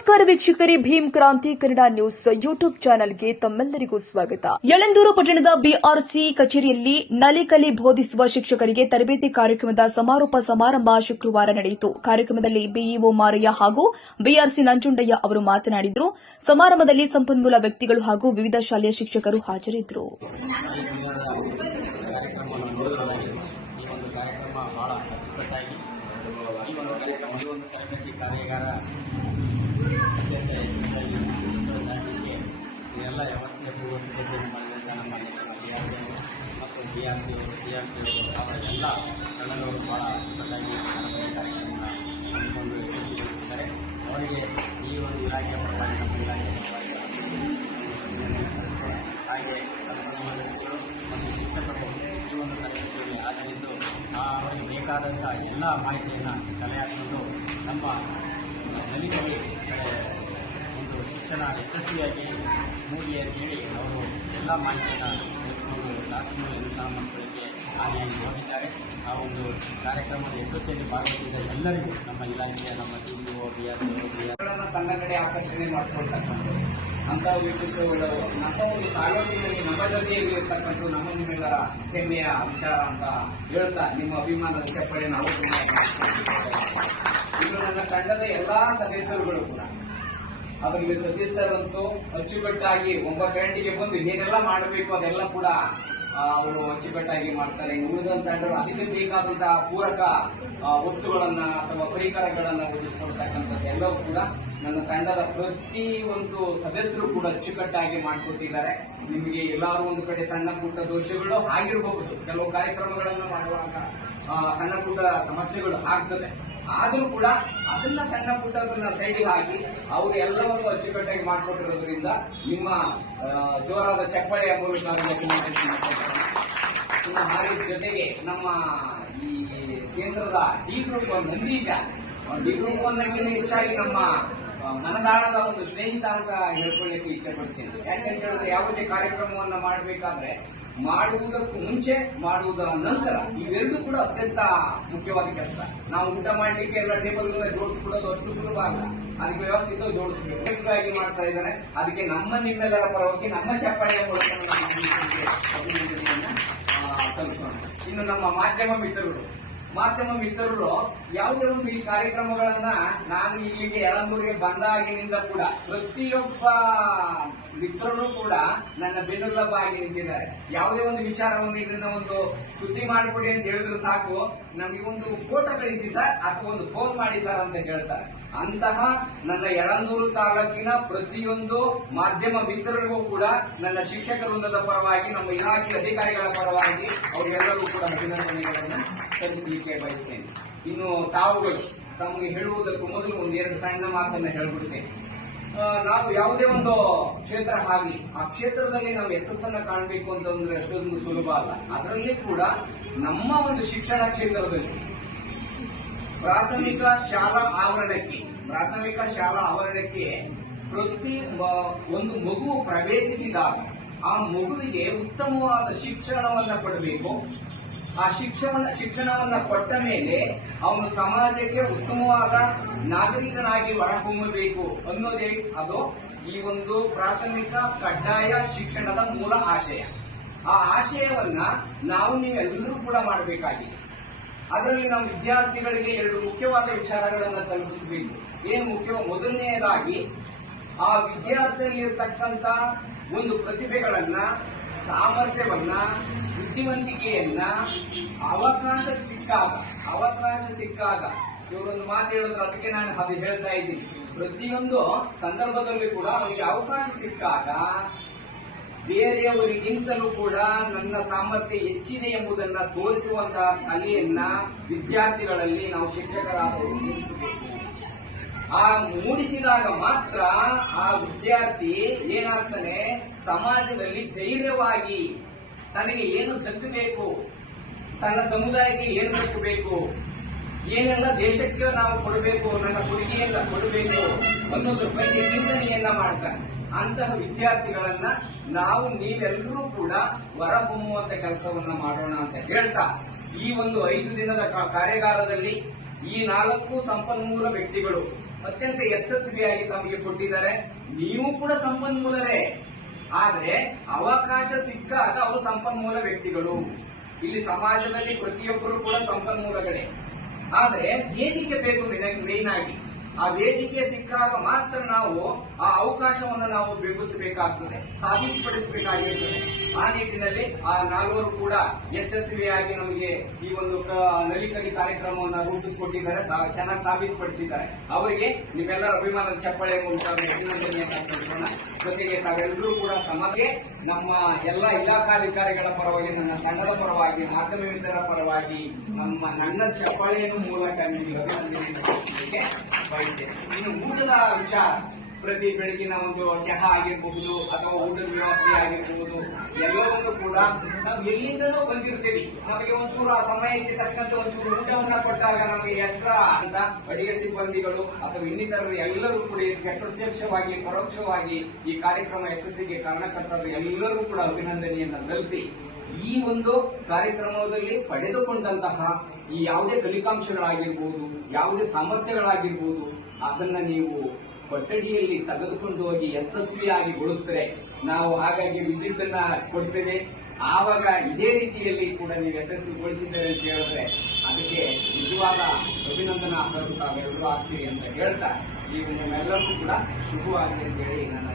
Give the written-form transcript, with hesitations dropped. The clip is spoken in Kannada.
ನಮಸ್ಕಾರ ವೀಕ್ಷಕರೇ, ಭೀಮ್ ಕ್ರಾಂತಿ ಕನ್ನಡ ನ್ಯೂಸ್ ಯೂಟ್ಯೂಬ್ ಚಾನೆಲ್ಗೆ ತಮ್ಮೆಲ್ಲರಿಗೂ ಸ್ವಾಗತ. ಯಳಂದೂರು ಪಟ್ಟಣದ ಬಿಆರ್ಸಿ ಕಚೇರಿಯಲ್ಲಿ ನಲಿಕಲಿ ಬೋಧಿಸುವ ಶಿಕ್ಷಕರಿಗೆ ತರಬೇತಿ ಕಾರ್ಯಕ್ರಮದ ಸಮಾರೋಪ ಸಮಾರಂಭ ಶುಕ್ರವಾರ ನಡೆಯಿತು. ಕಾರ್ಯಕ್ರಮದಲ್ಲಿ ಬಿಇಒ ಮಾರಯ್ಯ ಹಾಗೂ ಬಿಆರ್ಸಿ ನಂಜುಂಡಯ್ಯ ಅವರು ಮಾತನಾಡಿದರು. ಸಮಾರಂಭದಲ್ಲಿ ಸಂಪನ್ಮೂಲ ವ್ಯಕ್ತಿಗಳು ಹಾಗೂ ವಿವಿಧ ಶಾಲೆಯ ಶಿಕ್ಷಕರು ಹಾಜರಿದ್ದರು. ಎಲ್ಲ ವ್ಯವಸ್ಥೆ ಪೂರ್ವಸಿದ್ಧತೆಯನ್ನು ಮಾಡಿದಂಥ ನಮ್ಮ ಮತ್ತು ಡಿಆರ್ಟಿ ಅವರೆಲ್ಲ ಕನ್ನಡವರು ಭಾಳ ಅಚ್ಚುಕಟ್ಟಾಗಿ ಕಾರ್ಯಕ್ರಮವನ್ನು ಹಮ್ಮಿಕೊಂಡು ಯಶಸ್ವಿಗೊಳಿಸಿದ್ದಾರೆ. ಅವರಿಗೆ ಈ ಒಂದು ಇಲಾಖೆಯ ಪರವಾಗಿ ನಮ್ಮ ಇಲಾಖೆಯ ಪರವಾಗಿ ಹಾಗೆ ಸಂಪನ್ಮೂಲಗಳು ಮತ್ತು ಶಿಕ್ಷಕರು ಈ ಒಂದು ತರಗತಿಯಲ್ಲಿ ಹಾಜರಿದ್ದು ಅವರಿಗೆ ಬೇಕಾದಂಥ ಎಲ್ಲ ಮಾಹಿತಿಯನ್ನು ಕಲೆ ಹಾಕಿಕೊಂಡು ನಮ್ಮ ನಲಿಕಲಿ ಒಂದು ಶಿಕ್ಷಣ ಯಶಸ್ವಿಯಾಗಿ ಮೂಡಿ ಅಂತ ಹೇಳಿ ಅವರು ಎಲ್ಲ ಮಾಹಿತಿಯನ್ನು ತೆಗೆದುಕೊಂಡು ಕ್ಲಾಸ್ಗಳಲ್ಲಿ ಸಹ ಮಕ್ಕಳಿಗೆ ಹಾನಿಯಾಗಿ ಹೋಗಿದ್ದಾರೆ. ಆ ಒಂದು ಕಾರ್ಯಕ್ರಮದ ಯಶಸ್ವಿಯಲ್ಲಿ ಭಾಗವಹಿಸಿದ ಎಲ್ಲರಿಗೂ ನಮ್ಮ ಇಲಾಖೆಯ ನಮ್ಮ ಡಿಒ ಬಿಆರ್ಗಳನ್ನು ತನ್ನ ಕಡೆ ಆಕರ್ಷಣೆ ಮಾಡಿಕೊಳ್ತಕ್ಕಂಥದ್ದು ಅಂಥ ವ್ಯಕ್ತಿತ್ವಗಳು ನಮ್ಮ ಒಂದು ತಾಲೂಕಿನಲ್ಲಿ ನಮ್ಮ ಜೊತೆಯಲ್ಲಿ ಇರ್ತಕ್ಕಂಥ ನಮ್ಮ ನಿಮ್ಮೆಲ್ಲರ ಹೆಮ್ಮೆಯ ವಿಚಾರ ಅಂತ ಹೇಳ್ತಾ ನಿಮ್ಮ ಅಭಿಮಾನದ ಚಪ್ಪಳೆ ನಾವು ಇದು ನನ್ನ ತಂಡದ ಎಲ್ಲಾ ಸದಸ್ಯರುಗಳು ಕೂಡ ಅವರಿಗೆ ಸದಸ್ಯರಂತೂ ಅಚ್ಚುಕಟ್ಟಾಗಿ 9 ಗಂಟೆಗೆ ಬಂದು ಏನೆಲ್ಲ ಮಾಡಬೇಕು ಅದೆಲ್ಲ ಕೂಡ ಅವರು ಅಚ್ಚುಕಟ್ಟಾಗಿ ಮಾಡ್ತಾರೆ. ಉಳಿದ ತಂಡರು ಅದಕ್ಕೆ ಬೇಕಾದಂತಹ ಪೂರಕ ವಸ್ತುಗಳನ್ನ ಅಥವಾ ಪರಿಕರಗಳನ್ನ ಒದಗಿಸಿಕೊಳ್ತಕ್ಕಂಥದ್ದು ಎಲ್ಲವೂ ಕೂಡ ನನ್ನ ತಂಡದ ಪ್ರತಿ ಒಂದು ಸದಸ್ಯರು ಕೂಡ ಅಚ್ಚುಕಟ್ಟಾಗಿ ಮಾಡಿಕೊಟ್ಟಿದ್ದಾರೆ. ನಿಮಗೆ ಎಲ್ಲಾರು ಒಂದು ಕಡೆ ಸಣ್ಣ ಪುಟ್ಟ ದೋಷಗಳು ಆಗಿರಬಹುದು, ಕೆಲವು ಕಾರ್ಯಕ್ರಮಗಳನ್ನು ಮಾಡುವಾಗ ಸಣ್ಣ ಪುಟ್ಟ ಸಮಸ್ಯೆಗಳು ಆಗ್ತದೆ. ಆದರೂ ಕೂಡ ಅದನ್ನ ಸಣ್ಣ ಪುಟ್ಟದನ್ನ ಸೈಡಿಗೆ ಹಾಕಿ ಅವರು ಎಲ್ಲವನ್ನು ಅಚ್ಚುಕಟ್ಟಾಗಿ ಮಾಡಿಕೊಟ್ಟಿರೋದ್ರಿಂದ ನಿಮ್ಮ ಜೋರಾದ ಚಪ್ಪಳೆಯ ಮೂಲಕ ಹಾಗೆ ಜೊತೆಗೆ ನಮ್ಮ ಈ ಕೇಂದ್ರದ D group Nandeesha D group ಅನ್ನಕ್ಕಿಂತ ಹೆಚ್ಚಾಗಿ ನಮ್ಮ ಮನದಾಳದ ಒಂದು ಸ್ನೇಹಿತ ಅಂತ ಹೇಳ್ಕೊಳ್ಳಿಕ್ಕೆ ಇಚ್ಛೆ ಪಡ್ತೀನಿ. ಯಾಕಂತ ಹೇಳಿದ್ರೆ ಯಾವುದೇ ಕಾರ್ಯಕ್ರಮವನ್ನ ಮಾಡಬೇಕಾದ್ರೆ ಮಾಡುವುದಕ್ಕೂ ಮುಂಚೆ ಮಾಡುವುದರ ನಂತರ ಇವೆರಡೂ ಕೂಡ ಅತ್ಯಂತ ಮುಖ್ಯವಾದ ಕೆಲಸ. ನಾವು ಊಟ ಮಾಡಲಿಕ್ಕೆ ಎಲ್ಲ ಟೇಬಲ್ ಜೋಡಿಸ್ಬಿಡೋದು ಅಷ್ಟು ಸುಲಭ ಅಲ್ಲ, ಅದಕ್ಕೆ ವ್ಯವಸ್ಥಿತ ಜೋಡಿಸಬೇಕು ಮಾಡ್ತಾ ಇದ್ದಾರೆ. ಅದಕ್ಕೆ ನಮ್ಮ ನಿಮ್ಮೆಲ್ಲರ ಪರವಾಗಿ ನಮ್ಮ ಚಪ್ಪಾಳೆಯ ಮೂಲಕ ಸಲ್ಲಿಸೋಣ. ಇನ್ನು ನಮ್ಮ ಮಾಧ್ಯಮ ಮಿತ್ರರು ಯಾವುದೇ ಒಂದು ಈ ಕಾರ್ಯಕ್ರಮಗಳನ್ನ ನಾನು ಇಲ್ಲಿಗೆ ಯಳಂದೂರಿಗೆ ಬಂದಾಗಿನಿಂದ ಕೂಡ ಪ್ರತಿಯೊಬ್ಬ ಮಿತ್ರರು ಕೂಡ ನನ್ನ ಬೆನ್ನೆಲುಬಾಗಿ ನಿಂತಿದ್ದಾರೆ. ಯಾವುದೇ ಒಂದು ವಿಚಾರವನ್ನು ಇದನ್ನ ಒಂದು ಸುದ್ದಿ ಮಾಡಿಕೊಡಿ ಅಂತ ಹೇಳಿದ್ರು ಸಾಕು, ನಮಗೆ ಒಂದು ಫೋಟೋ ಕಳಿಸಿ ಸರ್ ಅಥವಾ ಒಂದು ಫೋನ್ ಮಾಡಿ ಸರ್ ಅಂತ ಹೇಳ್ತಾರೆ. ಅಂತಹ ನನ್ನ ಯಳಂದೂರು ತಾಲೂಕಿನ ಪ್ರತಿಯೊಂದು ಮಾಧ್ಯಮ ಮಿತ್ರರಿಗೂ ಕೂಡ ನನ್ನ ಶಿಕ್ಷಕ ವೃಂದದ ಪರವಾಗಿ, ನಮ್ಮ ಇಲಾಖೆ ಅಧಿಕಾರಿಗಳ ಪರವಾಗಿ ಅವರೆಲ್ಲರೂ ಕೂಡ ಅಭಿನಂದನೆಗಳನ್ನ ಸಲ್ಲಿಸಲಿಕ್ಕೆ ಬಯಸ್ತೇನೆ. ಇನ್ನು ತಾವುಗಳು ತಮಗೆ ಹೇಳುವುದಕ್ಕೂ ಮೊದಲು ಒಂದೆರಡು ಸಣ್ಣ ಮಾತನ್ನ ಹೇಳ್ಬಿಡ್ತೇನೆ. ನಾವು ಯಾವುದೇ ಒಂದು ಕ್ಷೇತ್ರ ಆಗಲಿ, ಆ ಕ್ಷೇತ್ರದಲ್ಲಿ ನಾವು ಯಶಸ್ಸನ್ನ ಕಾಣಬೇಕು ಅಂತಂದ್ರೆ ಅಷ್ಟೊಂದು ಸುಲಭ ಅಲ್ಲ. ಅದರಲ್ಲಿ ಕೂಡ ನಮ್ಮ ಒಂದು ಶಿಕ್ಷಣ ಕ್ಷೇತ್ರದಲ್ಲಿ ಪ್ರಾಥಮಿಕ ಶಾಲಾ ಆವರಣಕ್ಕೆ ಪ್ರತಿ ಒಂದು ಮಗು ಪ್ರವೇಶಿಸಿದಾಗ ಆ ಮಗುವಿಗೆ ಉತ್ತಮವಾದ ಶಿಕ್ಷಣವನ್ನ ಕೊಡಬೇಕು. ಆ ಶಿಕ್ಷಣವನ್ನ ಕೊಟ್ಟ ಮೇಲೆ ಅವನು ಸಮಾಜಕ್ಕೆ ಉತ್ತಮವಾದ ನಾಗರಿಕನಾಗಿ ಹೊರಹೊಮ್ಮಬೇಕು ಅನ್ನೋದೇ ಅದು ಈ ಒಂದು ಪ್ರಾಥಮಿಕ ಕಡ್ಡಾಯ ಶಿಕ್ಷಣದ ಮೂಲ ಆಶಯ. ಆ ಆಶಯವನ್ನ ನೀವೆಲ್ಲರೂ ಕೂಡ ಮಾಡಬೇಕಾಗಿದೆ. ಅದರಲ್ಲಿ ನಮ್ಮ ವಿದ್ಯಾರ್ಥಿಗಳಿಗೆ 2 ಮುಖ್ಯವಾದ ವಿಚಾರಗಳನ್ನು ತಲುಪಿಸಬೇಕು. ಏನು ಮುಖ್ಯ? ಮೊದಲನೆಯದಾಗಿ ಆ ವಿದ್ಯಾರ್ಥಿಯಲ್ಲಿರ್ತಕ್ಕಂಥ ಒಂದು ಪ್ರತಿಭೆಗಳನ್ನ, ಸಾಮರ್ಥ್ಯವನ್ನ, ಬುದ್ಧಿವಂತಿಕೆಯನ್ನ ಅವಕಾಶ ಸಿಕ್ಕಾಗ ಇವರೊಂದು ಮಾತು ಹೇಳಿದ್ರು, ಅದಕ್ಕೆ ನಾನು ಅದು ಹೇಳ್ತಾ ಇದ್ದೀನಿ. ಪ್ರತಿಯೊಂದು ಸಂದರ್ಭದಲ್ಲಿ ಕೂಡ ಅವರಿಗೆ ಅವಕಾಶ ಸಿಕ್ಕಾಗ ಬೇರೆಯವರಿಗಿಂತಲೂ ಕೂಡ ನನ್ನ ಸಾಮರ್ಥ್ಯ ಹೆಚ್ಚಿದೆ ಎಂಬುದನ್ನ ತೋರಿಸುವಂತಹ ಕಲೆಯನ್ನ ವಿದ್ಯಾರ್ಥಿಗಳಲ್ಲಿ ನಾವು ಶಿಕ್ಷಕರಾದವರು ಮೂಡಿಸಬೇಕು. ಆ ಮೂಡಿಸಿದಾಗ ಮಾತ್ರ ಆ ವಿದ್ಯಾರ್ಥಿ ಏನಾಗ್ತಾನೆ, ಸಮಾಜದಲ್ಲಿ ಧೈರ್ಯವಾಗಿ ತನಗೆ ಏನು ದಕ್ಕಬೇಕು, ತನ್ನ ಸಮುದಾಯಕ್ಕೆ ಏನು ದಕ್ಕಬೇಕು, ಏನೆಲ್ಲ ದೇಶಕ್ಕೆ ನಾವು ಕೊಡಬೇಕು, ನನ್ನ ಕೊಡುಗೆಯನ್ನ ಕೊಡಬೇಕು ಅನ್ನೋದ್ರ ಬಗ್ಗೆ ಚಿಂತನೆಯನ್ನ ಮಾಡ್ತಾನೆ. ಅಂತಹ ವಿದ್ಯಾರ್ಥಿಗಳನ್ನ ನೀವೆಲ್ಲರೂ ಕೂಡ ಹೊರಹೊಮ್ಮುವಂತ ಕೆಲಸವನ್ನ ಮಾಡೋಣ ಅಂತ ಹೇಳ್ತಾ, ಈ ಒಂದು 5 ದಿನದ ಕಾರ್ಯಾಗಾರದಲ್ಲಿ ಈ 4 ಸಂಪನ್ಮೂಲ ವ್ಯಕ್ತಿಗಳು ಅತ್ಯಂತ ಯಶಸ್ವಿಯಾಗಿ ತಮಗೆ ಕೊಟ್ಟಿದ್ದಾರೆ. ನೀವು ಕೂಡ ಸಂಪನ್ಮೂಲರೇ, ಆದ್ರೆ ಅವಕಾಶ ಸಿಕ್ಕಾಗ ಅವರು ಸಂಪನ್ಮೂಲ ವ್ಯಕ್ತಿಗಳು. ಇಲ್ಲಿ ಸಮಾಜದಲ್ಲಿ ಪ್ರತಿಯೊಬ್ಬರು ಕೂಡ ಸಂಪನ್ಮೂಲಗಳೇ, ಆದ್ರೆ ವೇದಿಕೆ ಬೇಕು ಮೇನ್ ಆಗಿ. ಆ ವೇದಿಕೆ ಸಿಕ್ಕಾಗ ಮಾತ್ರ ನಾವು ಆ ಅವಕಾಶವನ್ನು ನಾವು ಬೆಂಬಲಿಸಬೇಕಾಗ್ತದೆ, ಸಾಬೀತುಪಡಿಸಬೇಕಾಗಿರ್ತದೆ. ಆ ನಿಟ್ಟಿನಲ್ಲಿ ಆ ನಾಲ್ವರು ಕೂಡ ಯಶಸ್ವಿಯಾಗಿ ನಮಗೆ ಈ ಒಂದು ನಲಿಕಲಿ ಕಾರ್ಯಕ್ರಮವನ್ನು ರೂಪಿಸಿಕೊಟ್ಟಿದ್ದಾರೆ, ಚೆನ್ನಾಗಿ ಸಾಬೀತುಪಡಿಸಿದ್ದಾರೆ. ಅವರಿಗೆ ನಿಮ್ಮೆಲ್ಲರ ಅಭಿಮಾನದ ಚಪ್ಪಾಳೆ ಮೂಲಕ ಅಭಿನಂದನೆಯನ್ನು ಸಲ್ಲಿಸೋಣ. ಜೊತೆಗೆ ತಾವೆಲ್ಲರೂ ಕೂಡ ಸಮಾಜಕ್ಕೆ ನಮ್ಮ ಎಲ್ಲ ಇಲಾಖಾಧಿಕಾರಿಗಳ ಪರವಾಗಿ, ನನ್ನ ತಂಡದ ಪರವಾಗಿ, ಮಾಧ್ಯಮ ಮಿತ್ರರ ಪರವಾಗಿ ನನ್ನ ಚಪ್ಪಾಳೆಯನ್ನು ಮೂಲಕ ನಿಮಗೆ ಅಭಿನಂದನೆಯನ್ನು ಸಲ್ಲಿಸಲಿಕ್ಕೆ ಬಯಸ್ತೇನೆ. ಇನ್ನು ಊಟದ ವಿಚಾರ, ಪ್ರತಿ ಬೆಳಗಿನ ಒಂದು ಚಹಾ ಆಗಿರಬಹುದು ಅಥವಾ ಊಟದ ವ್ಯವಸ್ಥೆ ಆಗಿರಬಹುದು, ಎಲ್ಲವನ್ನು ಕೂಡ ನಾವು ಎಲ್ಲಿಂದಲೂ ಬಂದಿರ್ತೀವಿ. ನಮಗೆ ಒಂಚೂರು ಆ ಸಮಯಕ್ಕೆ ತಕ್ಕಂತೆ ಒಂಚೂರು ಊಟವನ್ನ ಕೊಟ್ಟಾಗ ನಮಗೆ ಎಕ್ಸ್ಟ್ರಾ ಅಂತ ಅಡಿಗೆ ಸಿಬ್ಬಂದಿಗಳು ಅಥವಾ ಇನ್ನಿತರರು ಎಲ್ಲರೂ ಕೂಡ ಇದಕ್ಕೆ ಪ್ರತ್ಯಕ್ಷವಾಗಿ ಪರೋಕ್ಷವಾಗಿ ಈ ಕಾರ್ಯಕ್ರಮ ಯಶಸ್ಸಿಗೆ ಕಾರಣಕರ್ತರು ಎಲ್ಲರೂ ಕೂಡ ಅಭಿನಂದನೆಯನ್ನ ಸಲ್ಲಿಸಿ, ಈ ಒಂದು ಕಾರ್ಯಕ್ರಮದಲ್ಲಿ ಪಡೆದುಕೊಂಡಂತಹ ಈ ಯಾವುದೇ ಫಲಿತಾಂಶಗಳಾಗಿರ್ಬೋದು, ಯಾವುದೇ ಸಾಮರ್ಥ್ಯಗಳಾಗಿರ್ಬೋದು, ಅದನ್ನ ನೀವು ಕೊಠಡಿಯಲ್ಲಿ ತೆಗೆದುಕೊಂಡು ಹೋಗಿ ಯಶಸ್ವಿಯಾಗಿ ಗೊಳಿಸಿದ್ರೆ ನಾವು ಹಾಗಾಗಿ ವಿಸಿಟ್ ಅನ್ನ ಕೊಡ್ತೇವೆ. ಆವಾಗ ಇದೇ ರೀತಿಯಲ್ಲಿ ಕೂಡ ನೀವು ಯಶಸ್ವಿಗೊಳಿಸಿದ್ದೇವೆ ಅಂತ ಹೇಳಿದ್ರೆ ಅದಕ್ಕೆ ನಿಜವಾದ ಅಭಿನಂದನಾ ತಾವೆಲ್ಲರೂ ಆಗ್ತೀರಿ ಅಂತ ಹೇಳ್ತಾ, ಈ ನಿಮ್ಮೆಲ್ಲರಿಗೂ ಕೂಡ ಶುಭವಾಗಲಿ ಅಂತ ಹೇಳಿ ನನ್ನ